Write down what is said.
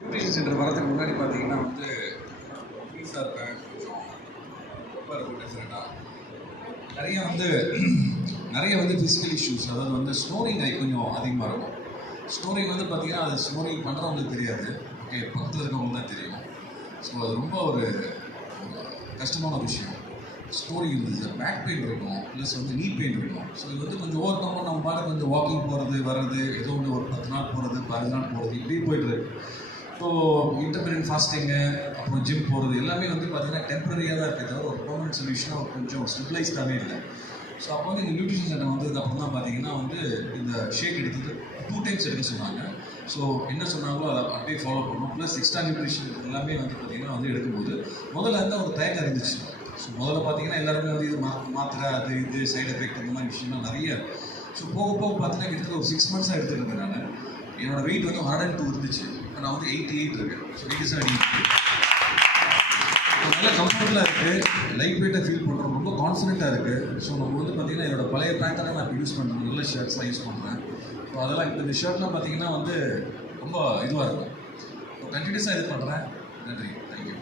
Nutrition centre வரதுக்கு முன்னாடி பார்த்தீங்கன்னா வந்து ஃபீஸாக இருப்பேன், கொஞ்சம் ரொம்ப இருக்கும் டெஃபினட்டாக. நிறைய வந்து ஃபிசிக்கல் இஷ்யூஸ், அதாவது வந்து ஸ்னோரிங் கொஞ்சம் அதிகமாக இருக்கும். ஸ்னோரிங் வந்து பார்த்தீங்கன்னா அது ஸ்னோரிங் பண்ணுறவங்களுக்கு தெரியாது, ஓகே, பக்கத்தில் இருக்கவங்களுக்கு தான் தெரியும். ஸோ அது ரொம்ப ஒரு கஷ்டமான ஒரு விஷயம். ஸ்னோரிங் இருந்தது, பேக் பெயின் இருக்கும், ப்ளஸ் வந்து நீ பெயின் இருக்கும். ஸோ இது வந்து கொஞ்சம் ஓவர் கம் நம்ம பாட்டுக்கு வந்து வாக்கிங் போகிறது வர்றது, ஏதோ ஒன்று ஒரு 10 நாள் போகிறது, 15 நாள் போகிறது, இப்படி போய்ட்டு இருக்கு. ஸோ இன்டர்மீடியட் ஃபாஸ்டிங்கு, அப்புறம் ஜிம் போகிறது எல்லாமே வந்து பார்த்தீங்கன்னா டெம்பரரியாக தான் இருக்குது, தவிர ஒரு பெர்மனன்ட் சொல்யூஷனாக கொஞ்சம் ஸ்டெபிளைஸ்டாகவே இல்லை. ஸோ அப்போ வந்து இந்த நியூட்ரிஷன் சென்டர் வந்ததுக்கப்புறம் தான் பார்த்தீங்கன்னா வந்து இந்த ஷேக் எடுத்துட்டு 2 டைம்ஸ் எடுக்க சொன்னாங்க. ஸோ என்ன சொன்னாங்களோ அதை அப்படியே ஃபாலோ பண்ணணும். ப்ளஸ் எக்ஸ்ட்ரா நியூட்ரிஷன் எல்லாமே வந்து பார்த்தீங்கன்னா வந்து எடுக்கும்போது முதல்ல இருந்தால் ஒரு தயக்கம் இருந்துச்சு. ஸோ முதல்ல பார்த்தீங்கன்னா எல்லாருமே வந்து இது மாத்திரை, அது இது சைடு எஃபெக்ட், இந்த மாதிரி விஷயம்லாம் நிறைய. ஸோ போக போக பார்த்தீங்கன்னா கிட்டத்தட்ட ஒரு 6 மந்த்ஸாக எடுத்துருந்தேன் நான். என்னோடய வெயிட் வந்து 102 இருந்துச்சு, நான் வந்து 88 இருக்கேன். ஸோ 87 அடிக்கிட்டு நல்லா கம்ஃபர்டபுளாக இருக்குது, லைட் வெயிட்டாக ஃபீல் பண்ணுறோம், ரொம்ப கான்ஃபிடென்ட்டாக இருக்குது. ஸோ நம்ம வந்து பார்த்திங்கன்னா என்னோடய பழைய பேண்ட்டெல்லாம் நான் இப்போ யூஸ் பண்ணுறேன், நல்ல ஷர்ட்ஸ்லாம் யூஸ் பண்ணுறேன். ஸோ அதெல்லாம் இப்போ இந்த ஷர்ட்லாம் பார்த்திங்கன்னா வந்து ரொம்ப இதுவாக இருக்கும். ஸோ கண்டினியூஸாக இது பண்ணுறேன். நன்றி, தேங்க்யூ.